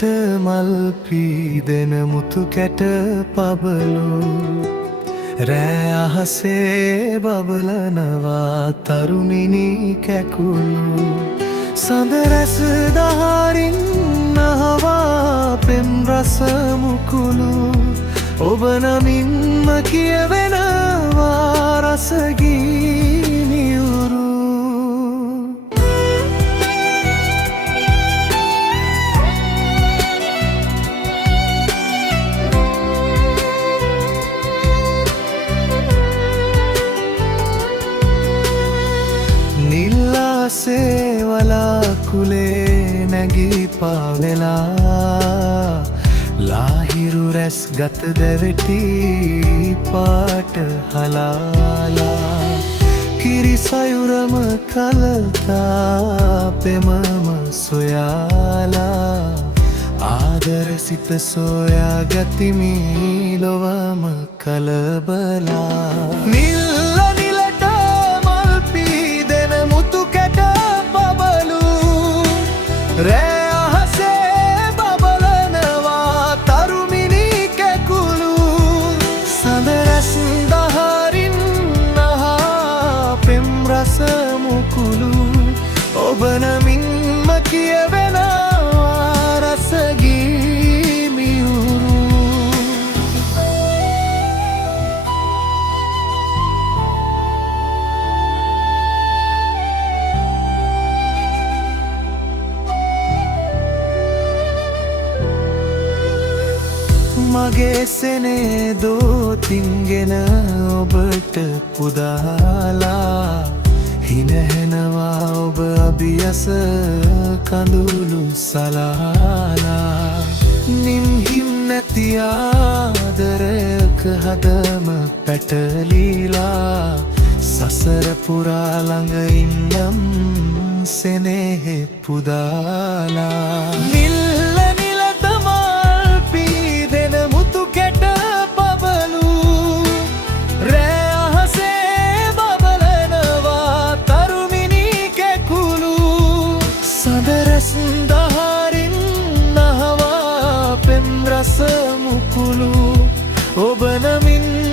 කැට මල් පීදෙන මුතු කැට පබලු රෑ අහසේ බබලනවා තරුමිනි කැකුළු සඳ රැස් දහරින් අහවා පෙම් රස මුකුළු ඔබ නමින්ම කියවෙනවා රසගී නියුරු නිල්ලාසේ වලාකුලේ නැගී පාවෙලා ලාහිරු රැස් ගත දැවටි පාට හලාලා කිරි සයුරම කලතා පෙමම සොයාලා ආදර සිත සොයා ගතිමි ලොවම කලබලා නිල්ල නිලට මල් පීදෙන මුතු කැට බබලු රෑ ඔබ නමින්ම කියවෙනවා රසගී මියුරු මගේ සෙනේ දෝතින්ගෙන ඔබට පුදාලා හිනහෙනවා ඔබ අභියස කඳුළු සලාලා නිම්හිම් නැති ආදරයක හදම පැටලීලා සසර පුරා ළඟ ඉන්නම් සෙනෙහෙ පුදාලා නිල්ල නිලත මල් පීදෙන මුතු කැට බබලු දහරින් අහවා පෙම් රස මුකුළු ඔබ නමින්